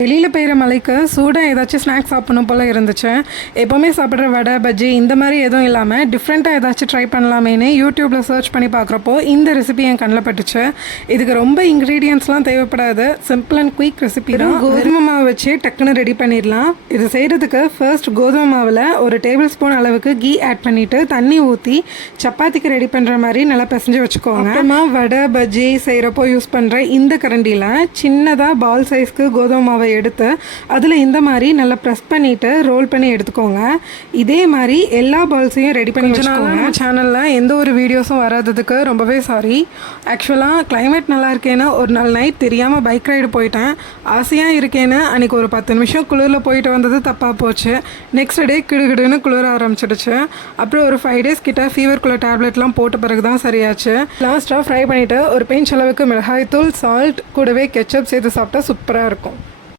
வெளியில் பெய்கிற மழைக்கு சூடாக ஏதாச்சும் ஸ்நாக்ஸ் சாப்பிடணும் போல் இருந்துச்சு. எப்போவுமே சாப்பிட்ற வடை பஜ்ஜி இந்த மாதிரி எதுவும் இல்லாமல் டிஃப்ரெண்ட்டாக ஏதாச்சும் ட்ரை பண்ணலாமேன்னு யூடியூப்பில் சர்ச் பண்ணி பார்க்குறப்போ இந்த ரெசிபி என் கண்ணில் பட்டுச்சு. இதுக்கு ரொம்ப இன்க்ரீடியன்ட்ஸ்லாம் தேவைப்படாது, சிம்பிள் அண்ட் குயிக் ரெசிபி தான். கோதுமை மாவு வச்சு டக்குன்னு ரெடி பண்ணிடலாம். இது செய்கிறதுக்கு ஃபர்ஸ்ட் கோதுமை மாவில் ஒரு டேபிள் ஸ்பூன் அளவுக்கு கீ ஆட் பண்ணிவிட்டு தண்ணி ஊற்றி சப்பாத்திக்கு ரெடி பண்ணுற மாதிரி நல்லா பிசைஞ்சு வச்சுக்கோங்க. அப்புறமா வடை பஜ்ஜி செய்கிறப்போ யூஸ் பண்ணுற இந்த கரண்டியில் சின்னதாக பால் சைஸ்க்கு கோதுமை மாவை எடுத்து அதில் இந்த மாதிரி நல்லா ப்ரெஸ் பண்ணிவிட்டு ரோல் பண்ணி எடுத்துக்கோங்க. இதே மாதிரி எல்லா பால்ஸையும் ரெடி பண்ணி வச்சுக்கோங்க. நம்ம சேனலில் எந்த ஒரு வீடியோஸும் வராததுக்கு ரொம்பவே சாரி. ஆக்சுவலாக கிளைமேட் நல்லா இருக்கேன்னு ஒரு நாள் நைட் தெரியாமல் பைக் ரைடு போயிட்டேன். ஆசையாக இருக்கேன்னு அன்றைக்கி ஒரு 10 நிமிஷம் குளிரில் போயிட்டு வந்தது தப்பாக போச்சு. நெக்ஸ்ட் டே கிடுகிடுன்னு குளிர ஆரம்பிச்சிடுச்சு. அப்புறம் ஒரு 5 days கிட்ட ஃபீவர்க்குள்ள டேப்லெட்லாம் போட்ட பிறகு தான் சரியாச்சு. லாஸ்ட்டாக ஃப்ரை பண்ணிவிட்டு ஒரு பிஞ்ச் அளவுக்கு மிளகாய் தூள், சால்ட் கூடவே கெச்சப் சேர்த்து சாப்பிட்டா சூப்பராக இருக்கும்.